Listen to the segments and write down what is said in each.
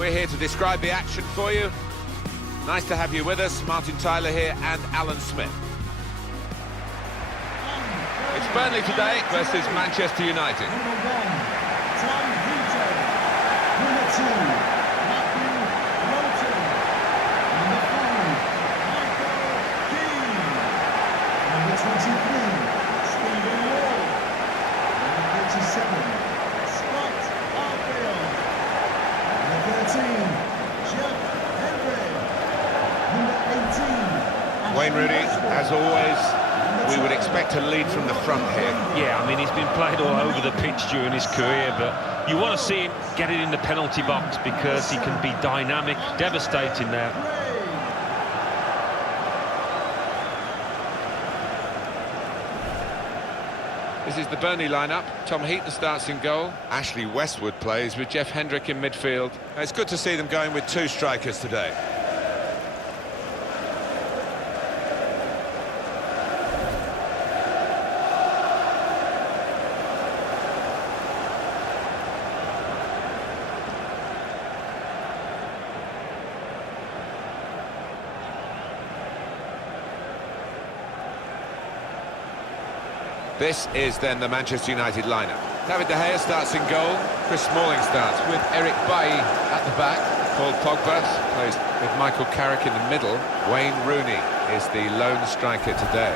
We're here to describe the action for you. Nice to have you with us. Martin Tyler here and Alan Smith. It's Burnley today versus Manchester United. Number 1, Tom Heaton. Number 2, Matthew Lowton. Number 5, Michael Keane. Number 23, Steven Defour. Number 37, Scott Arfield. Number 13, Jeff Hendrick. Number 18, Wayne Rooney, as always, we would expect to lead from the front here. Yeah, I mean, he's been played all over the pitch during his career, but you want to see him get it in the penalty box because he can be dynamic, devastating there. This is the Burnley lineup. Tom Heaton starts in goal. Ashley Westwood plays with Jeff Hendrick in midfield. It's good to see them going with two strikers today. This is then the Manchester United lineup. David de Gea starts in goal. Chris Smalling starts with Eric Bailly at the back. Paul Pogba plays with Michael Carrick in the middle. Wayne Rooney is the lone striker today.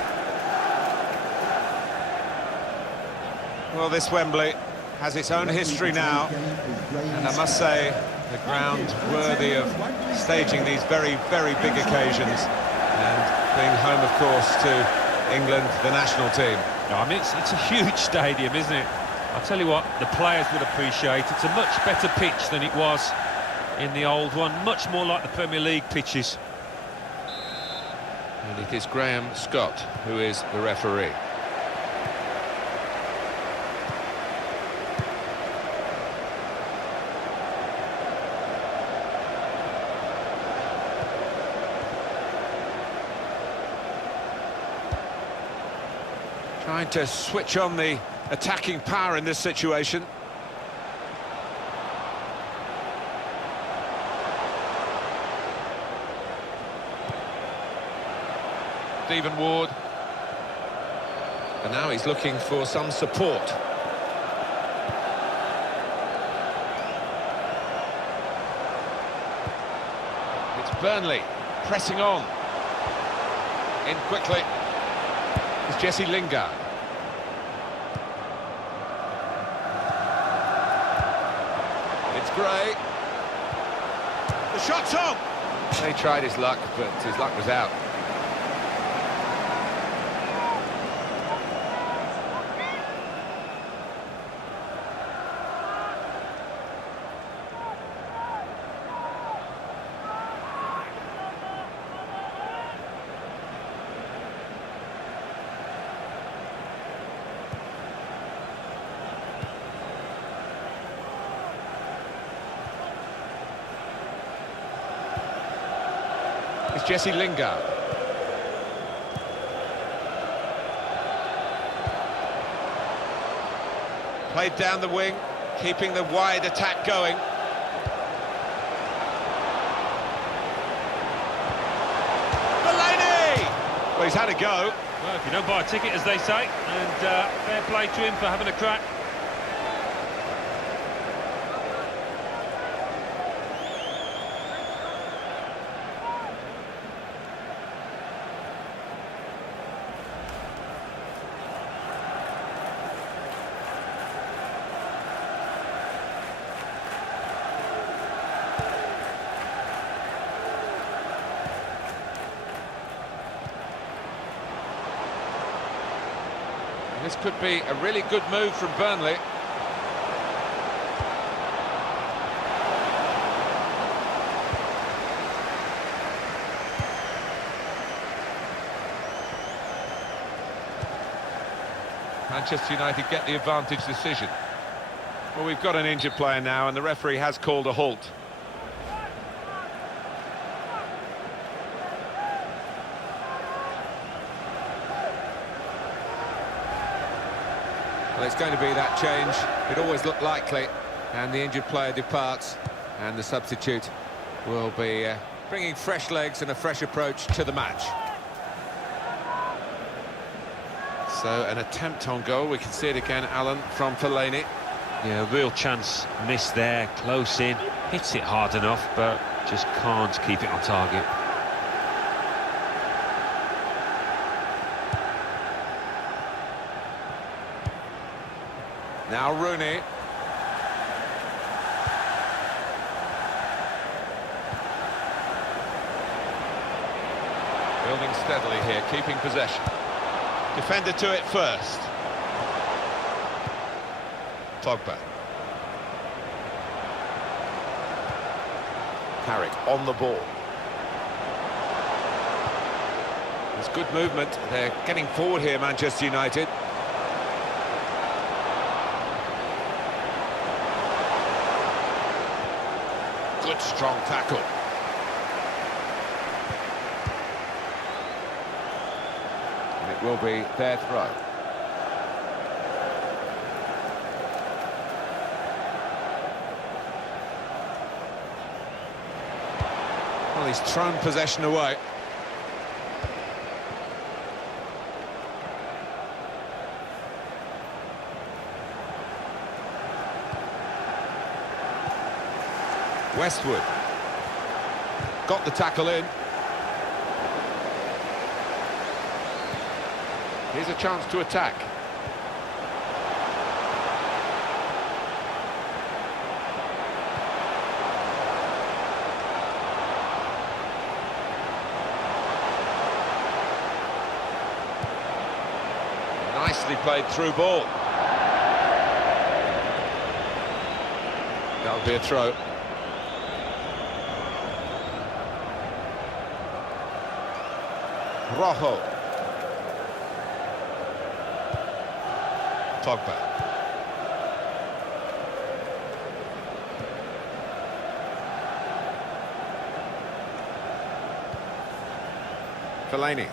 Well, this Wembley has its own history now, and I must say, the ground worthy of staging these very, very big occasions, and being home, of course, to England, the national team. I mean, it's a huge stadium, isn't it? I'll tell you what, the players would appreciate. It's a much better pitch than it was in the old one, much more like the Premier League pitches. And it is Graham Scott who is the referee. Trying to switch on the attacking power in this situation. Stephen Ward. And now he's looking for some support. It's Burnley pressing on. In quickly. It's Jesse Lingard. It's Gray. The shot's on! He tried his luck, but his luck was out. It's Jesse Lingard. Played down the wing, keeping the wide attack going. Fellaini! Well, he's had a go. Well, if you don't buy a ticket, as they say, and fair play to him for having a crack. This could be a really good move from Burnley. Manchester United get the advantage decision. Well, we've got an injured player now, and the referee has called a halt. Well, it's going to be that change. It always looked likely, and the injured player departs. And the substitute will be bringing fresh legs and a fresh approach to the match. So an attempt on goal, we can see it again, Alan, from Fellaini. Yeah, real chance missed there, close in, hits it hard enough, but just can't keep it on target. Now Rooney. Building steadily here, keeping possession. Defender to it first. Pogba. Carrick on the ball. There's good movement. They're getting forward here, Manchester United. Good strong tackle. And it will be their throw. Well, he's thrown possession away. Westwood got the tackle in. Here's a chance to attack. Nicely played through ball. That'll be a throw. Rojo. Pogba. Fellaini.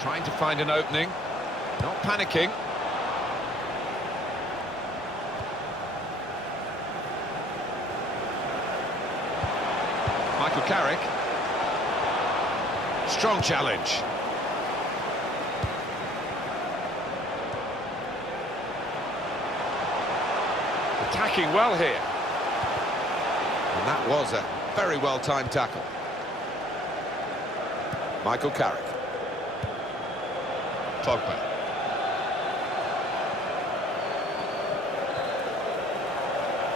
Trying to find an opening. Not panicking. Michael Carrick. Strong challenge. Attacking well here. And that was a very well-timed tackle. Michael Carrick. Pogba.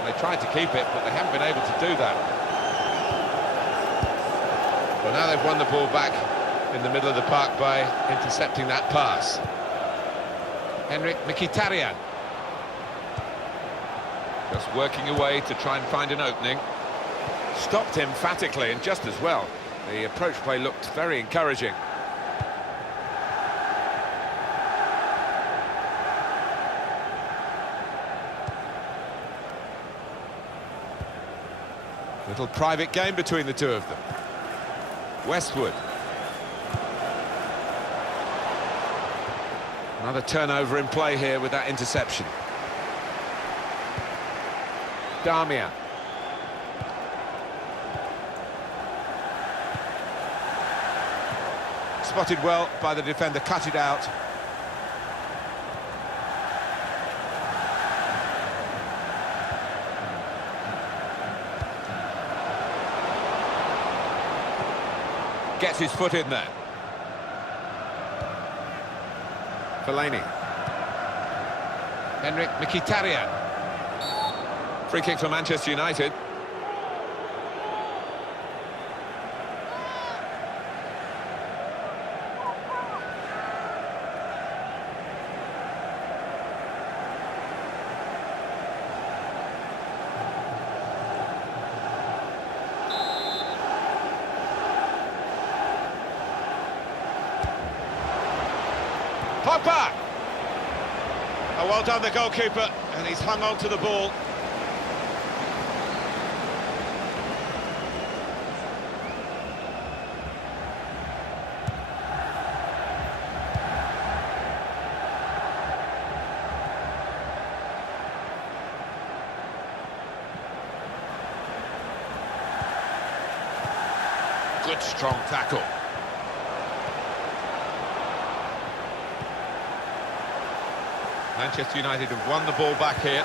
They tried to keep it, but they haven't been able to do that. Well, now they've won the ball back in the middle of the park by intercepting that pass. Henrikh Mkhitaryan. Just working away to try and find an opening. Stopped emphatically and just as well. The approach play looked very encouraging. Little private game between the two of them. Westwood. Another turnover in play here with that interception. Darmian. Spotted well by the defender, cut it out. Gets his foot in there. Fellaini. Henrikh Mkhitaryan. Free kick for Manchester United. Pogba! Oh, well done, the goalkeeper, and he's hung on to the ball. Good, strong tackle. Manchester United have won the ball back here.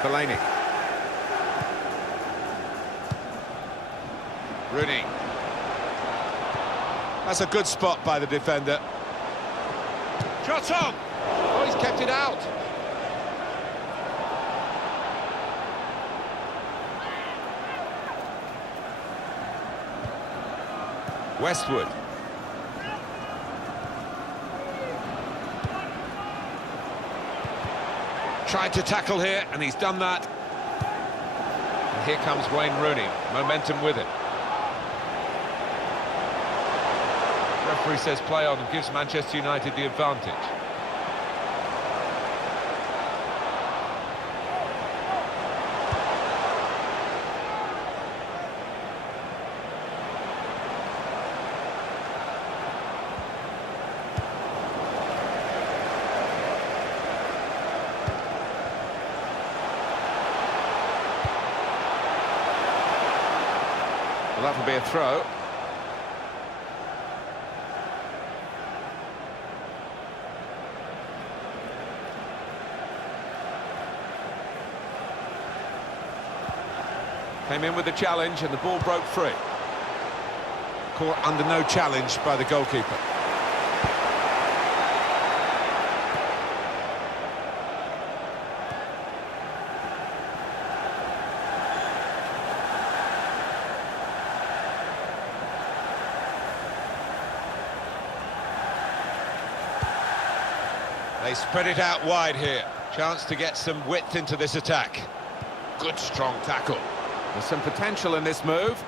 Fellaini. Rooney. That's a good spot by the defender. Shot on! Oh, he's kept it out. Westwood. Tried to tackle here, and he's done that. And here comes Wayne Rooney, momentum with him. Referee says play on and gives Manchester United the advantage. Well, that'll be a throw. Came in with the challenge and the ball broke free. Caught under no challenge by the goalkeeper. They spread it out wide here. Chance to get some width into this attack. Good strong tackle. There's some potential in this move.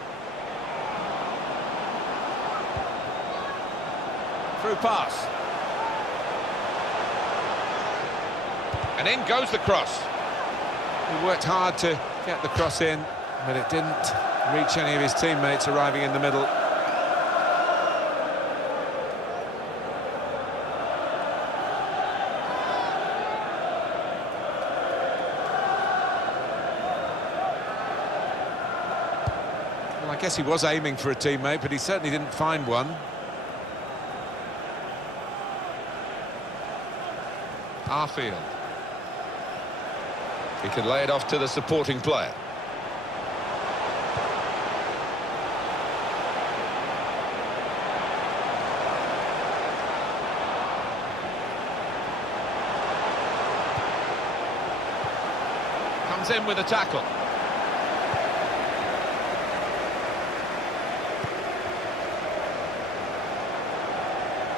Through pass. And in goes the cross. He worked hard to get the cross in, but it didn't reach any of his teammates arriving in the middle. I guess he was aiming for a teammate, but he certainly didn't find one. Arfield. He could lay it off to the supporting player. Comes in with a tackle.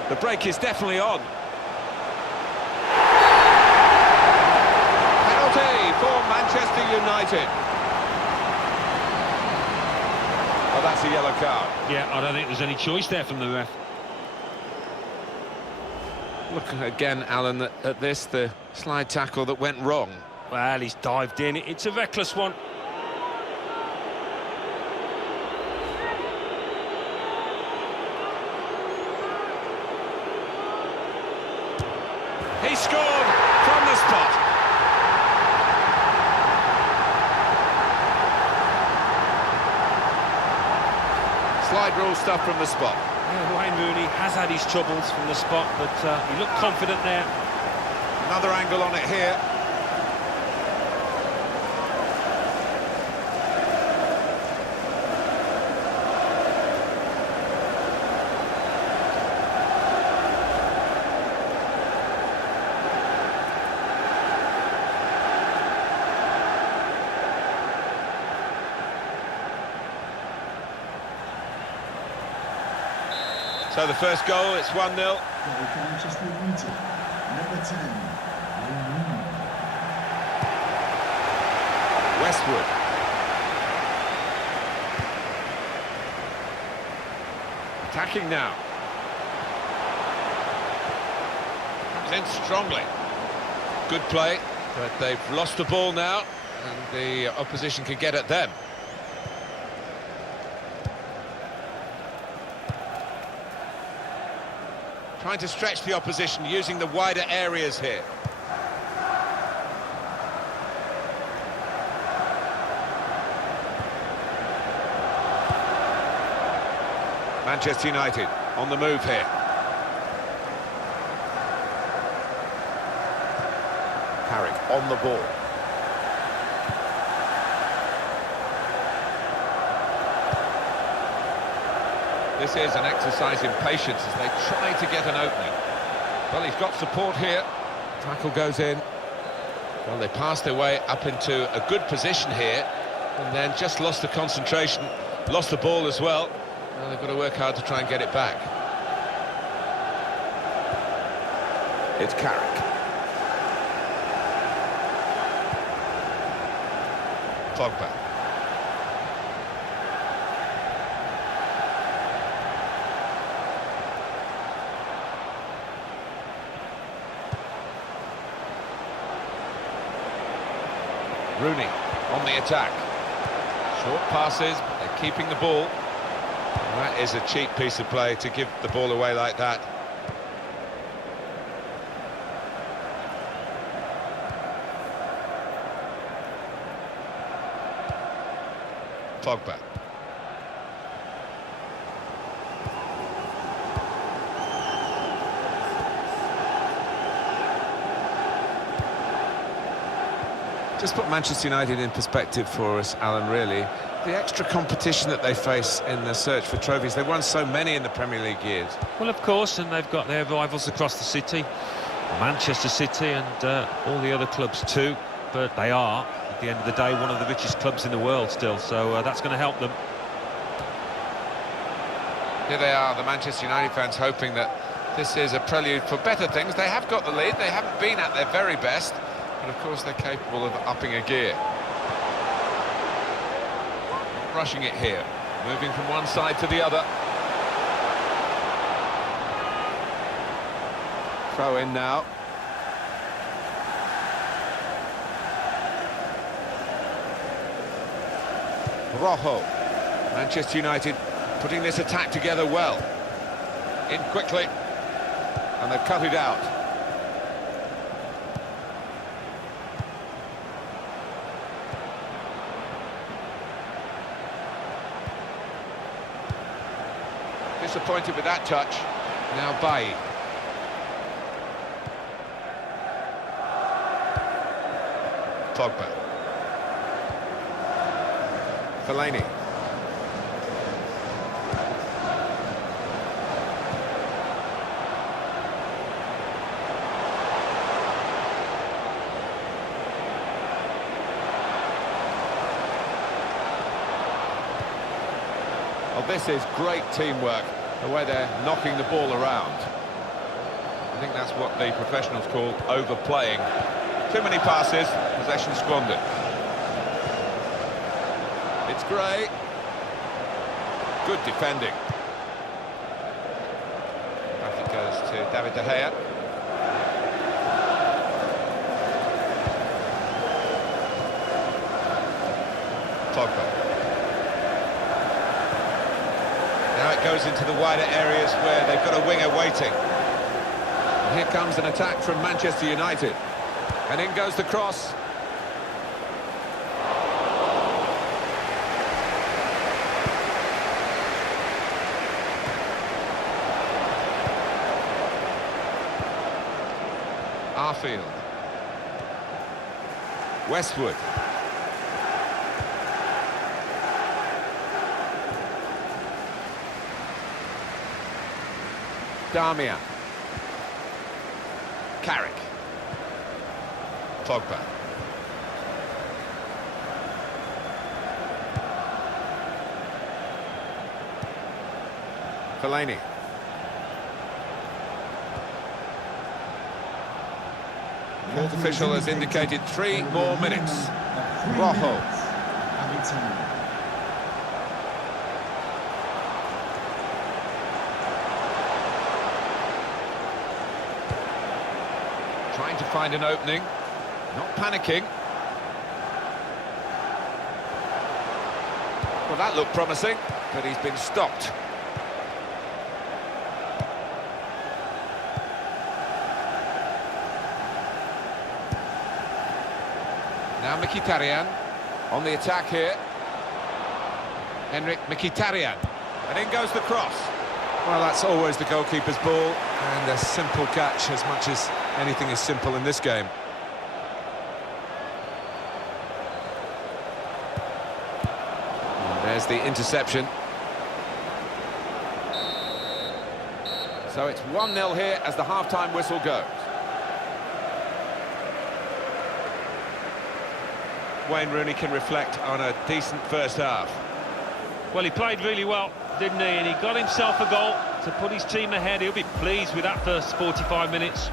The break is definitely on. Penalty for Manchester United. Oh, that's a yellow card. Yeah, I don't think there's any choice there from the ref. Look again, Alan, at this, the slide tackle that went wrong. Well, he's dived in. It's a reckless one. He scored from the spot. Slide rule stuff from the spot. Yeah, Wayne Rooney has had his troubles from the spot, but he looked confident there. Another angle on it here. So the first goal, it's 1-0. Manchester United, number 10, Wayne Rooney. Westwood. Attacking now. Comes in strongly. Good play, but they've lost the ball now, and the opposition can get at them. Trying to stretch the opposition, using the wider areas here. Manchester United on the move here. Carrick on the ball. This is an exercise in patience as they try to get an opening. Well, he's got support here. Tackle goes in. Well, they passed their way up into a good position here and then just lost the concentration, lost the ball as well. Well, they've got to work hard to try and get it back. It's Carrick. Pogba. Rooney on the attack. Short passes, but they're keeping the ball. And that is a cheap piece of play to give the ball away like that. Pogba. Just put Manchester United in perspective for us, Alan, really. The extra competition that they face in the search for trophies. They've won so many in the Premier League years. Well, of course, and they've got their rivals across the city, Manchester City and all the other clubs too, but they are, at the end of the day, one of the richest clubs in the world still, so that's going to help them. Here they are, the Manchester United fans, hoping that this is a prelude for better things. They have got the lead, they haven't been at their very best, but of course they're capable of upping a gear. Rushing it here, moving from one side to the other. Throw in now. Rojo. Manchester United putting this attack together well. In quickly, and they've cut it out. Disappointed with that touch. Now Bailly. Pogba. Fellaini. Well, this is great teamwork, the way they're knocking the ball around. I think that's what the professionals call overplaying. Too many passes, possession squandered. It's Gray. Good defending. Back it goes to David de Gea. Pogba. Now it goes into the wider areas where they've got a winger waiting. And here comes an attack from Manchester United. And in goes the cross. Arfield. Westwood. Darmian. Carrick. Pogba. Fellaini. Fourth official has indicated 3 more minutes. Rojo. Trying to find an opening, not panicking. Well, that looked promising, but he's been stopped. Now Mkhitaryan on the attack here. Henrikh Mkhitaryan. And in goes the cross. Well, that's always the goalkeeper's ball, and a simple catch, as much as anything is simple in this game. And there's the interception. So it's 1-0 here as the half-time whistle goes. Wayne Rooney can reflect on a decent first half. Well, he played really well, didn't he? And he got himself a goal to put his team ahead. He'll be pleased with that first 45 minutes.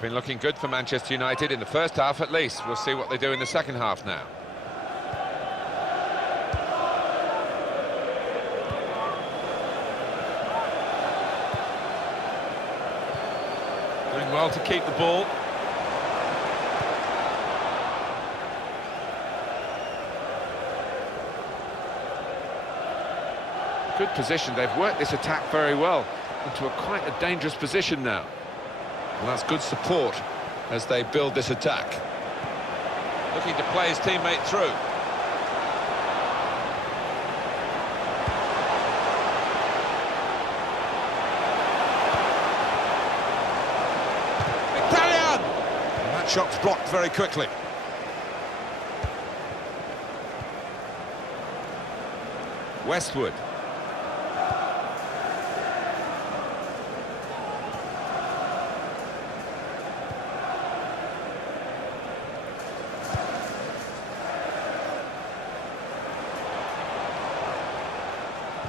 Been looking good for Manchester United in the first half at least. We'll see what they do in the second half now. Doing well to keep the ball. Good position. They've worked this attack very well into quite a dangerous position now. And that's good support as they build this attack. Looking to play his teammate through. Mkhitaryan! And that shot's blocked very quickly. Westwood.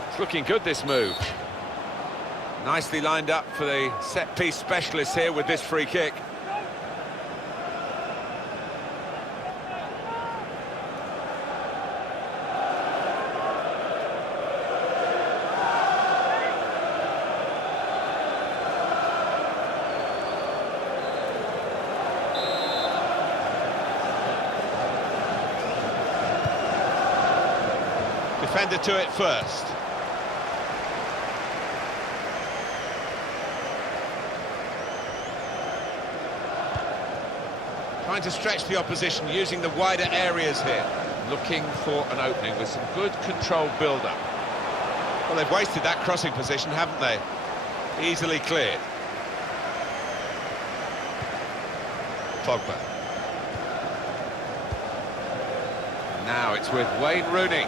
It's looking good, this move. Nicely lined up for the set-piece specialist here with this free kick. Defender to it first. Trying to stretch the opposition, using the wider areas here. Looking for an opening with some good controlled build-up. Well, they've wasted that crossing position, haven't they? Easily cleared. Pogba. Now it's with Wayne Rooney.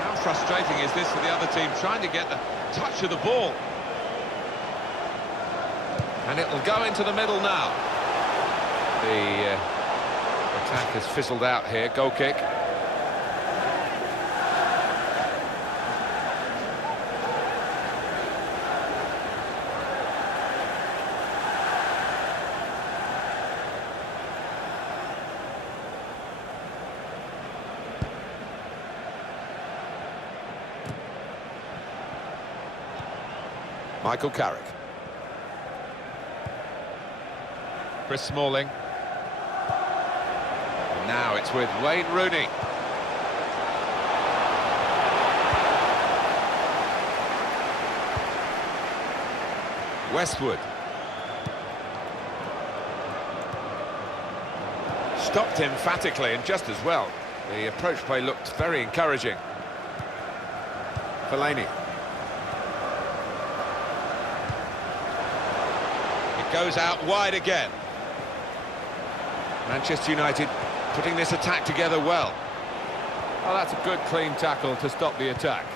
How frustrating is this for the other team, trying to get the touch of the ball? And it'll go into the middle now. The attack has fizzled out here. Goal kick. Michael Carrick. Chris Smalling. Now it's with Wayne Rooney. Westwood. Stopped emphatically and just as well. The approach play looked very encouraging. Fellaini. It goes out wide again. Manchester United putting this attack together well. Well, that's a good, clean tackle to stop the attack.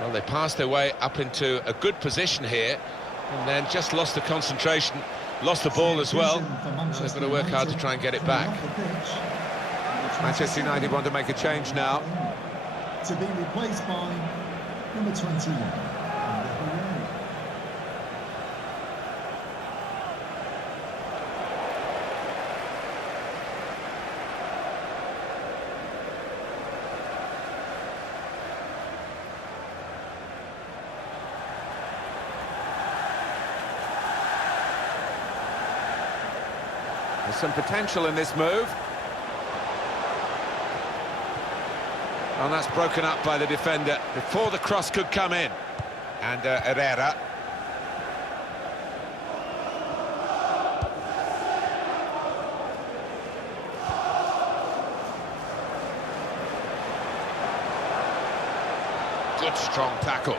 Well, they passed their way up into a good position here, and then just lost the concentration, lost the ball as well. They've got to work hard to try and get it back. Manchester United want to make a change now. To be replaced by number 21, Ander Herrera. There's some potential in this move. And that's broken up by the defender before the cross could come in. Ander Herrera. Good strong tackle.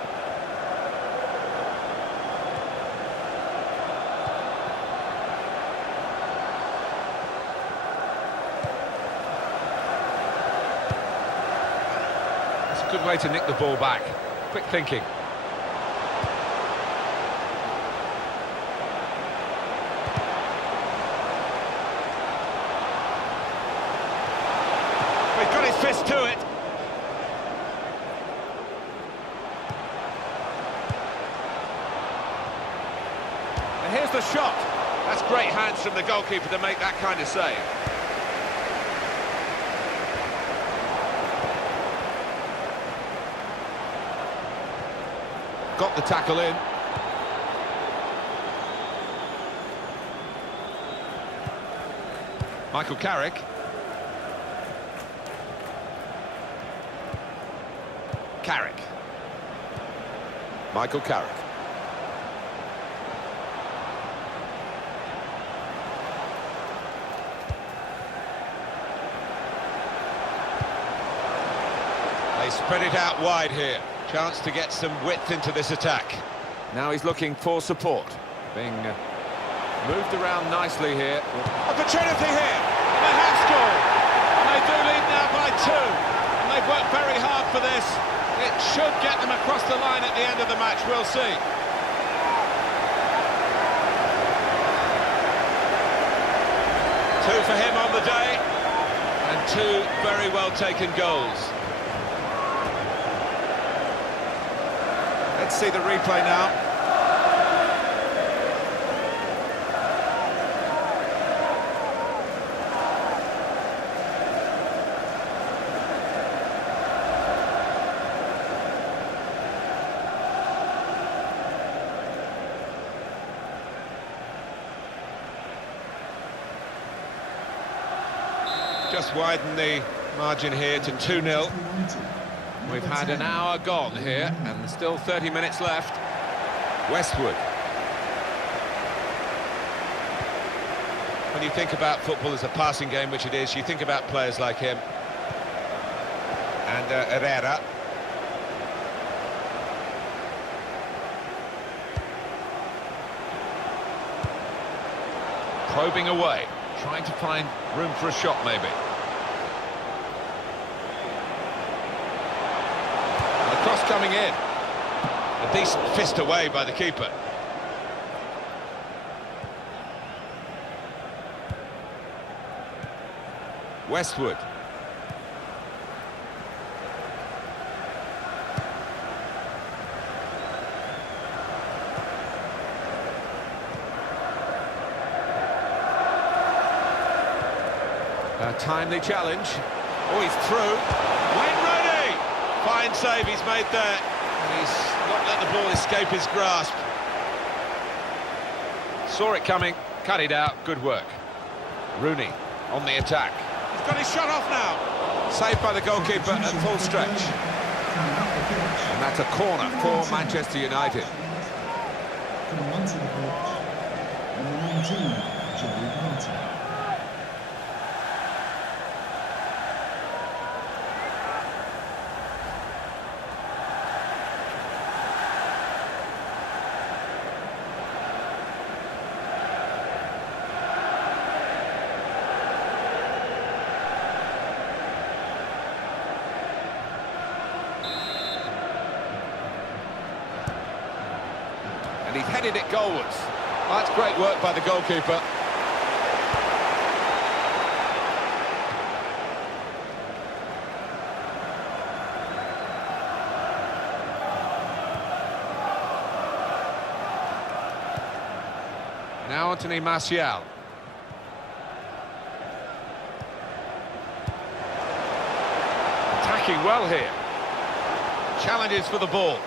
Good way to nick the ball back. Quick thinking. He's got his fist to it. And here's the shot. That's great hands from the goalkeeper to make that kind of save. Got the tackle in. Michael Carrick. Carrick. Michael Carrick. They spread it out wide here. Chance to get some width into this attack. Now he's looking for support. Being moved around nicely here. Opportunity here. And they have scored. And they do lead now by 2. And they've worked very hard for this. It should get them across the line at the end of the match. We'll see. Two for him on the day. And 2 very well taken goals. Let's see the replay now. Just widen the margin here to 2-0. We've had an hour gone here, and still 30 minutes left. Westwood. When you think about football as a passing game, which it is, you think about players like him. And Herrera. Probing away, trying to find room for a shot, maybe. Cross coming in. A decent fist away by the keeper. Westwood. A timely challenge. Oh, he's through. Wayne Rooney! Fine save he's made there. And he's not let the ball escape his grasp. Saw it coming, cut it out, good work. Rooney on the attack. He's got his shot off now. Saved by the goalkeeper at full stretch. And that's a corner for Manchester United. Coming onto the pitch, number 19, Joey Barton. And he's headed it goalwards. That's great work by the goalkeeper. Now Anthony Martial. Attacking well here. Challenges for the ball.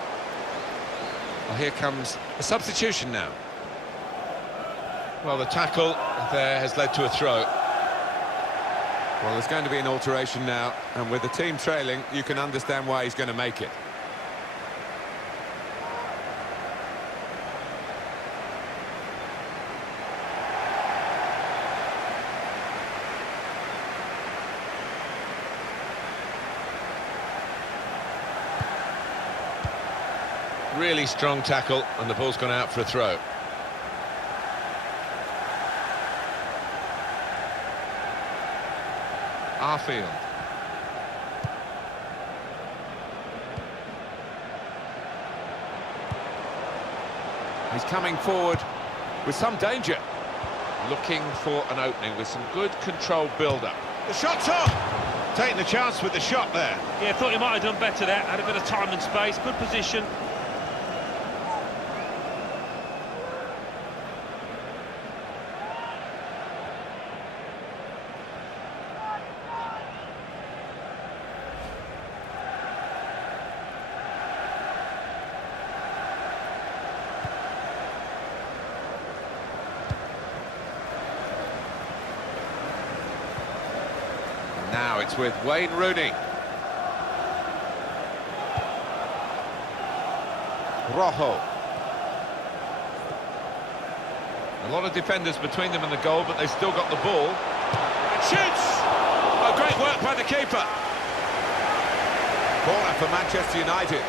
Well, here comes a substitution now. Well, the tackle there has led to a throw. Well, there's going to be an alteration now, and with the team trailing, you can understand why he's going to make it. Really strong tackle, and the ball's gone out for a throw. Arfield. He's coming forward with some danger. Looking for an opening with some good controlled build-up. The shot's off! Taking the chance with the shot there. Yeah, thought he might have done better there. Had a bit of time and space, good position. Now it's with Wayne Rooney. Rojo. A lot of defenders between them and the goal, but they've still got the ball. And shoots! Oh, great work by the keeper. Corner for Manchester United.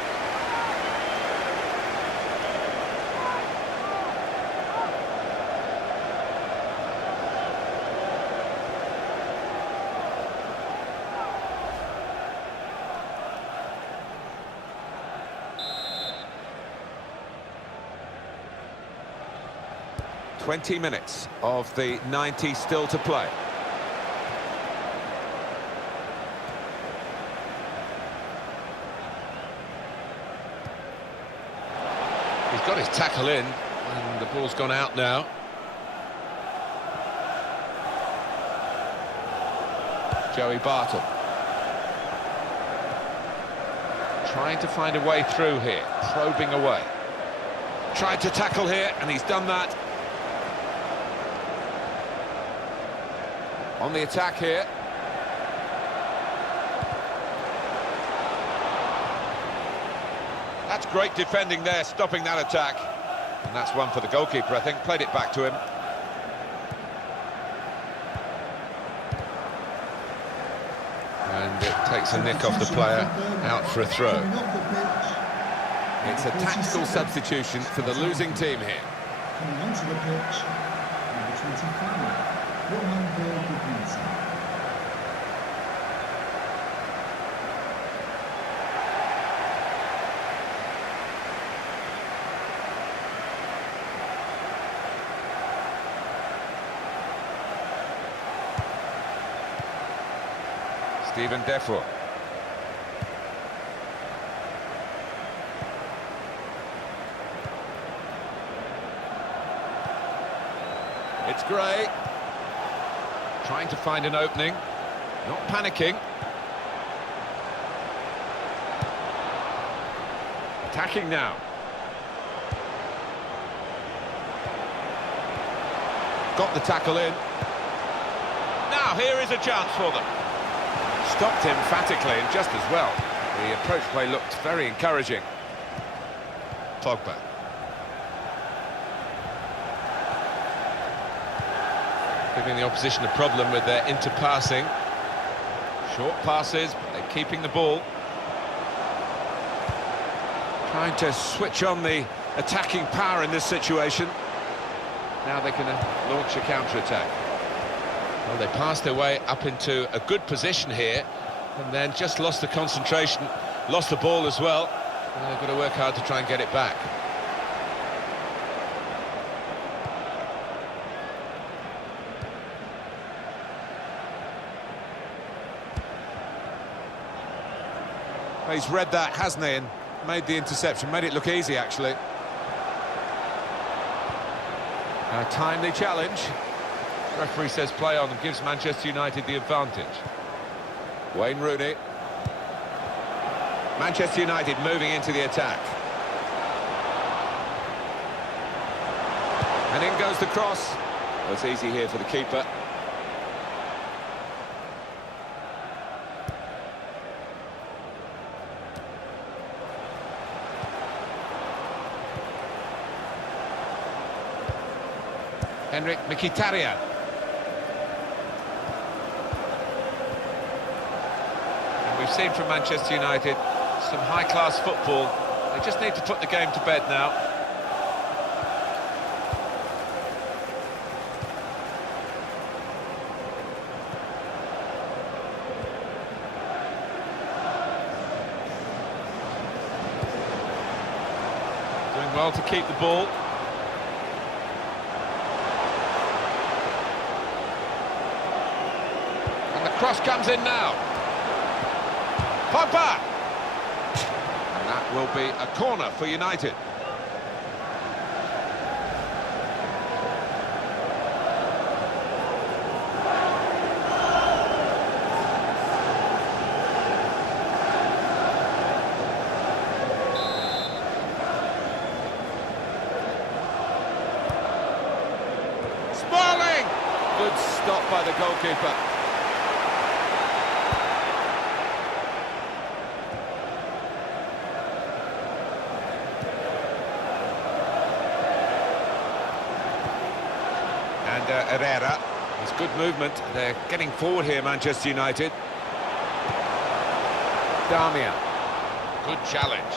"20 minutes of the 90 still to play. He's got his tackle in, and the ball's gone out now. Joey Barton. Trying to find a way through here, probing away. Tried to tackle here, and he's done that. On the attack here. That's great defending there, stopping that attack. And that's one for the goalkeeper, I think. Played it back to him. And it takes a nick off the player, out for a throw. It's a tactical substitution for the losing team here. Coming onto the pitch, number 25. Juan Mata. Steven Defour. It's Gray. Trying to find an opening, not panicking. Attacking now. Got the tackle in. Now Now here is a chance for them. Stopped emphatically and just as well. The approach play looked very encouraging. Pogba. Giving the opposition a problem with their interpassing. Short passes, but they're keeping the ball. Trying to switch on the attacking power in this situation. Now they can launch a counter-attack. Well, they passed their way up into a good position here, and then just lost the concentration, lost the ball as well. And they've got to work hard to try and get it back. Well, he's read that, hasn't he, and made the interception, made it look easy, actually. A timely challenge. Referee says play on and gives Manchester United the advantage. Wayne Rooney. Manchester United moving into the attack. And in goes the cross. Well, it's easy here for the keeper. Henrikh Mkhitaryan. And we've seen from Manchester United some high-class football. They just need to put the game to bed now. Doing well to keep the ball. Cross comes in now. Pogba! And that will be a corner for United. Smalling! Good stop by the goalkeeper. Ander Herrera. It's good movement. They're getting forward here, Manchester United. Darmian. Good challenge.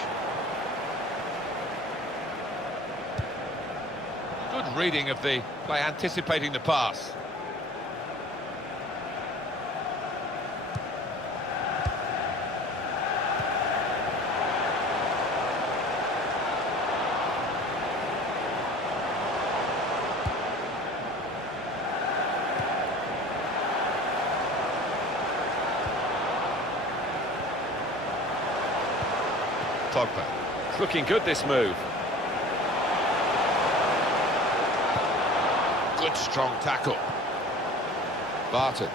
Good reading of the play, anticipating the pass. Pogba. It's looking good, this move. Good strong tackle. Barton.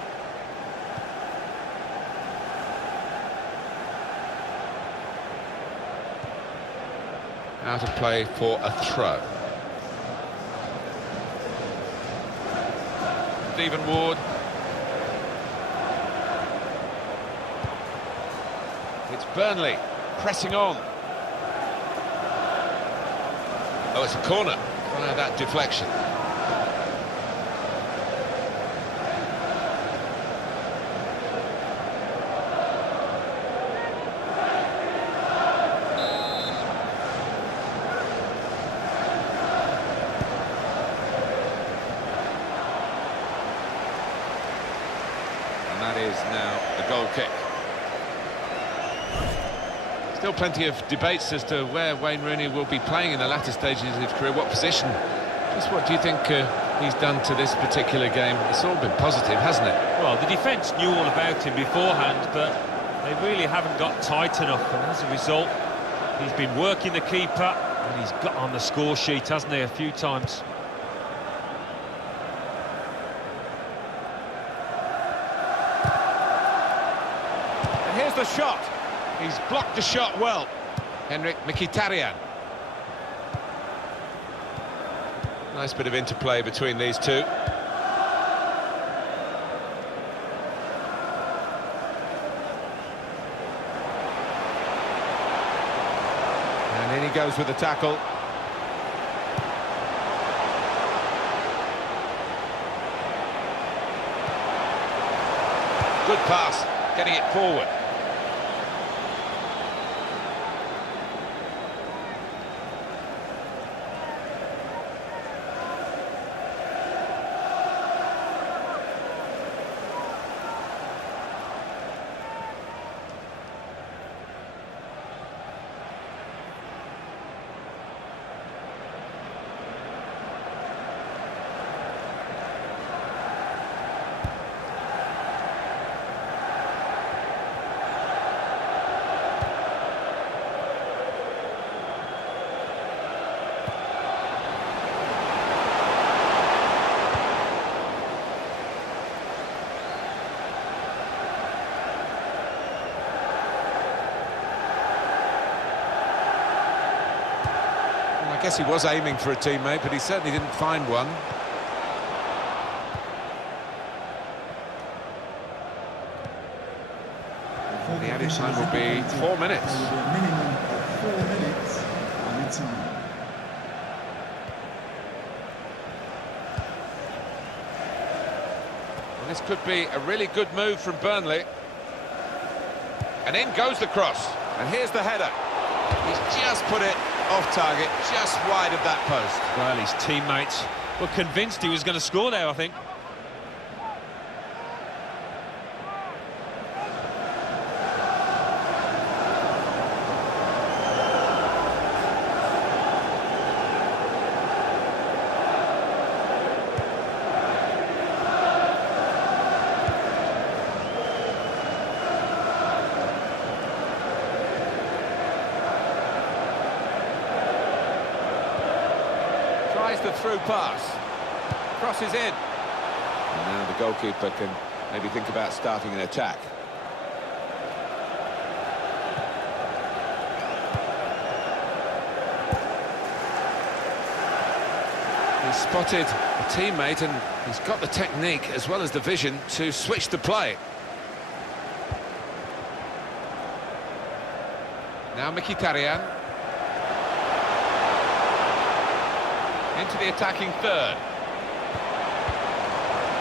Out of play for a throw. Stephen Ward. It's Burnley pressing on. Oh, it's a corner. Follow that deflection. And that is now a goal kick. Still plenty of debates as to where Wayne Rooney will be playing in the latter stages of his career, what position. Just what do you think he's done to this particular game? It's all been positive, hasn't it? Well, the defence knew all about him beforehand, but they really haven't got tight enough, and as a result, he's been working the keeper, and he's got on the score sheet, hasn't he, a few times. And here's the shot. He's blocked the shot well. Henrikh Mkhitaryan. Nice bit of interplay between these two. goes with the tackle. Good pass, getting it forward. I guess he was aiming for a teammate, but he certainly didn't find one. The added time will be 4 minutes. There will be a minimum of 4 minutes added time. Well, this could be a really good move from Burnley. And in goes the cross. And here's the header. He's just put it off target, just wide of that post. Well, his teammates were convinced he was going to score there, I think. The through pass, crosses in, and now the goalkeeper can maybe think about starting an attack. He's spotted a teammate and he's got the technique as well as the vision to switch the play. Now Mkhitaryan. Into the attacking third.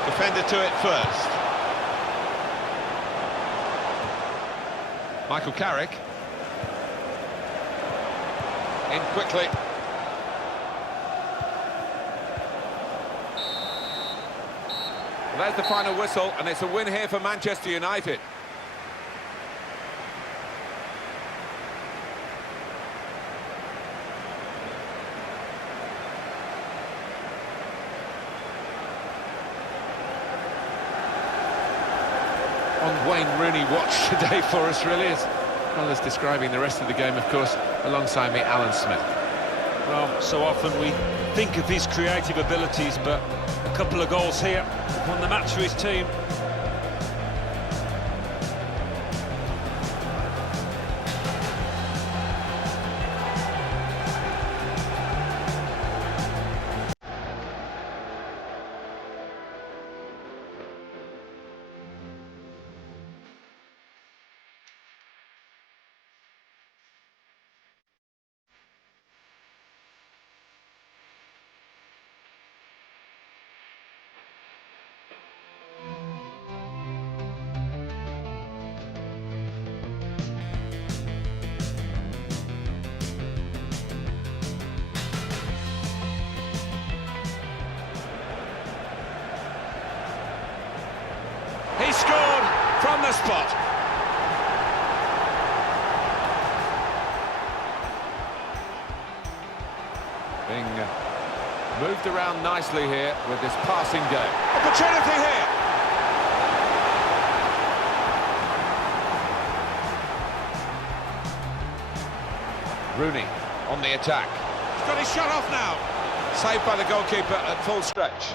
Defender to it first. Michael Carrick. In quickly. Well, there's the final whistle, and it's a win here for Manchester United. On Wayne Rooney watch today for us, really, as well as describing the rest of the game, of course, alongside me, Alan Smith. Well, so often we think of his creative abilities, but a couple of goals here won the match for his team. He scored from the spot. Being moved around nicely here with this passing game. Opportunity here. Rooney on the attack. He's got his shot off now. Saved by the goalkeeper at full stretch.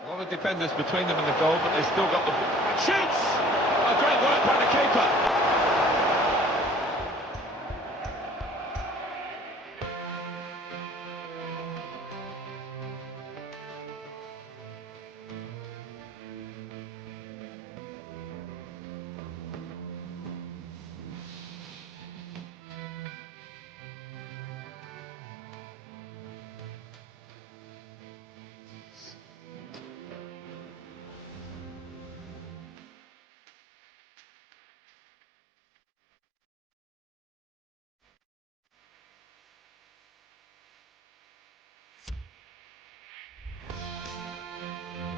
A lot of defenders between them and the goal, but they've still got the... Shoots! A great work by the keeper.